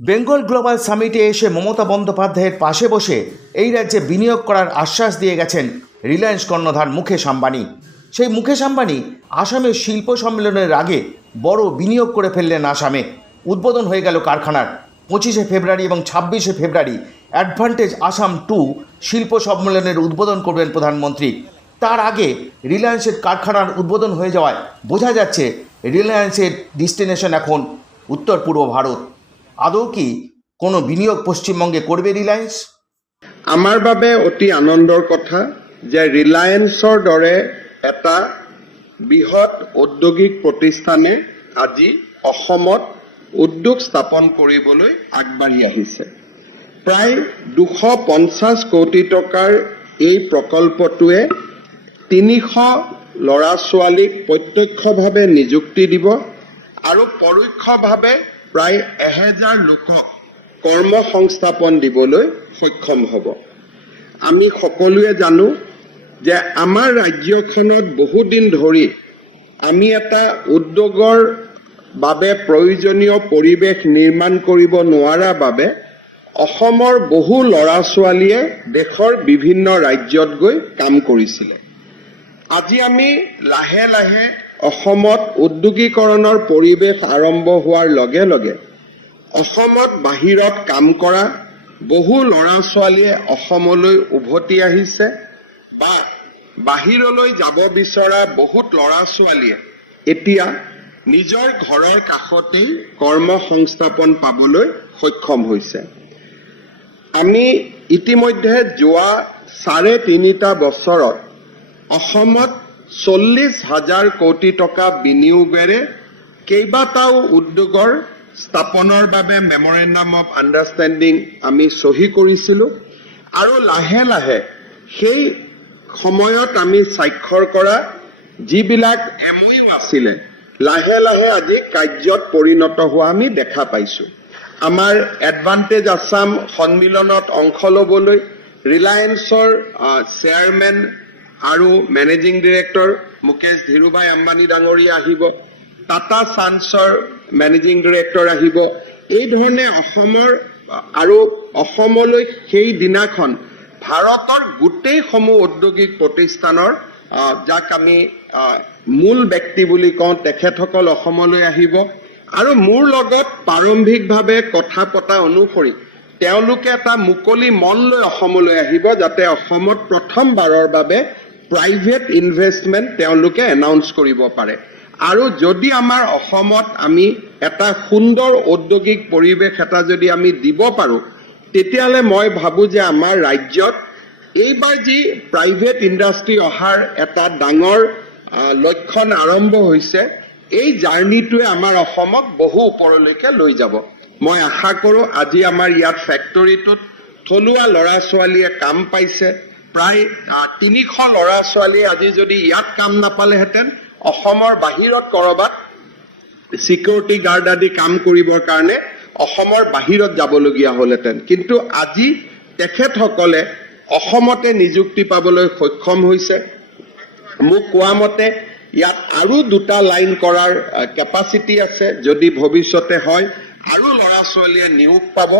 Bengal global সামিটে এসে মমতা বন্দ্যোপাধ্যায়ের পাশে বসে এই রাজ্যে বিনিয়োগ করার আশ্বাস দিয়ে গেছেন রিলায়েন্স কর্ণধার মুকেশ আম্বানি। সেই মুকেশ আম্বানি আসামের শিল্প সম্মেলনের আগে বড় বিনিয়োগ করে ফেললেন আসামে। উদ্বোধন হয়ে গেল কারখানার। পঁচিশে ফেব্রুয়ারি এবং ছাব্বিশে ফেব্রুয়ারি অ্যাডভান্টেজ আসাম টু শিল্প সম্মেলনের উদ্বোধন করবেন প্রধানমন্ত্রী। তার আগে রিলায়েন্সের কারখানার উদ্বোধন হয়ে যাওয়ায় বোঝা যাচ্ছে রিলায়েন্সের ডিস্টিনেশন এখন উত্তর পূর্ব ভারত। আদৌ কি কোনো বিনিয়োগ পশ্চিমবঙ্গে করবে রিলায়েন্স আমাৰ বাবে অতি আনন্দৰ কথা যে ৰিলায়েন্সৰ দৰে এটা বৃহৎ ঔদ্যোগিক প্ৰতিষ্ঠানে আজি অসমত উদ্যোগ স্থাপন কৰিবলৈ আগবাঢ়ি আহিছে। প্ৰায় দুশ পঞ্চাছ কোটি টকাৰ এই প্ৰকল্পটোৱে তিনিশ ল'ৰা ছোৱালীক প্ৰত্যক্ষভাৱে নিযুক্তি দিব আৰু পৰোক্ষভাৱে প্ৰায় এহেজাৰ লোকক কৰ্ম সংস্থাপন দিবলৈ সক্ষম হ'ব। আমি সকলোৱে জানো যে আমাৰ ৰাজ্যখনত বহুদিন ধৰি আমি এটা উদ্যোগৰ বাবে প্ৰয়োজনীয় পৰিৱেশ নিৰ্মাণ কৰিব নোৱাৰাৰ বাবে অসমৰ বহু ল'ৰা ছোৱালীয়ে দেশৰ বিভিন্ন ৰাজ্যত গৈ কাম কৰিছিলে। আজি আমি লাহে লাহে অসমত উদ্যোগীকৰণৰ পৰিৱেশ আৰম্ভ হোৱাৰ লগে লগে অসমত বাহিৰত কাম কৰা বহু ল'ৰা ছোৱালীয়ে অসমলৈ উভতি আহিছে বা বাহিৰলৈ যাব বিচৰা বহুত ল'ৰা ছোৱালীয়ে এতিয়া নিজৰ ঘৰৰ কাষতেই কৰ্ম সংস্থাপন পাবলৈ সক্ষম হৈছে। আমি ইতিমধ্যে যোৱা চাৰে তিনিটা বছৰত অসমত চল্লিছ হাজাৰ কোটি টকা বিনিয়োগেৰে কেইবাটাও উদ্যোগৰ স্থাপনৰ বাবে মেমৰেণ্ডাম অফ আণ্ডাৰষ্টেণ্ডিং আমি চহী কৰিছিলোঁ আৰু লাহে লাহে সেই সময়ত আমি স্বাক্ষৰ কৰা যিবিলাক এম আছিলে লাহে লাহে আজি কাৰ্যত পৰিণত হোৱা আমি দেখা পাইছোঁ। আমাৰ এডভান্টেজ আছাম সন্মিলনত অংশ ল'বলৈ ৰিলায়েন্সৰ চেয়াৰমেন আৰু মেনেজিং ডিৰেক্টৰ মুকেশ ধীৰুভাই আম্বানী ডাঙৰীয়া আহিব টাটা চান্সৰ মেনেজিং ডিৰেক্টৰ আহিব। এই ধৰণে অসমৰ আৰু অসমলৈ সেই দিনাখন ভাৰতৰ গোটেইসমূহ ঔদ্যোগিক প্ৰতিষ্ঠানৰ যাক আমি মূল ব্যক্তি বুলি কওঁ তেখেতসকল অসমলৈ আহিব। আৰু মোৰ লগত প্ৰাৰম্ভিকভাৱে কথা পতা অনুসৰি তেওঁলোকে এটা মুকলি মন লৈ অসমলৈ আহিব যাতে অসমত প্ৰথমবাৰৰ বাবে প্ৰাইভেট ইনভেষ্টমেণ্ট তেওঁলোকে এনাউন্স কৰিব পাৰে। আৰু যদি আমাৰ অসমত আমি এটা সুন্দৰ ঔদ্যোগিক পৰিৱেশ এটা যদি আমি দিব পাৰোঁ তেতিয়াহ'লে মই ভাবোঁ যে আমাৰ ৰাজ্যত এইবাৰ যি প্ৰাইভেট ইণ্ডাষ্ট্ৰী অহাৰ এটা ডাঙৰ লক্ষণ আৰম্ভ হৈছে এই জাৰ্ণিটোৱে আমাৰ অসমক বহু ওপৰলৈকে লৈ যাব। মই আশা কৰোঁ আজি আমাৰ ইয়াত ফেক্টৰীটোত থলুৱা ল'ৰা ছোৱালীয়ে কাম পাইছে। প্ৰায় তিনিশ ল'ৰা ছোৱালীয়ে আজি যদি ইয়াত কাম নাপালেহেঁতেন অসমৰ বাহিৰত ক'ৰবাত চিকিউৰিটি গাৰ্ড আদি কাম কৰিবৰ কাৰণে অসমৰ বাহিৰত যাবলগীয়া হ'লহেঁতেন। কিন্তু আজি তেখেতসকলে অসমতে নিযুক্তি পাবলৈ সক্ষম হৈছে। মোক কোৱা মতে ইয়াত আৰু দুটা লাইন কৰাৰ কেপাচিটি আছে যদি ভৱিষ্যতে হয় আৰু ল'ৰা ছোৱালীয়ে নিয়োগ পাব।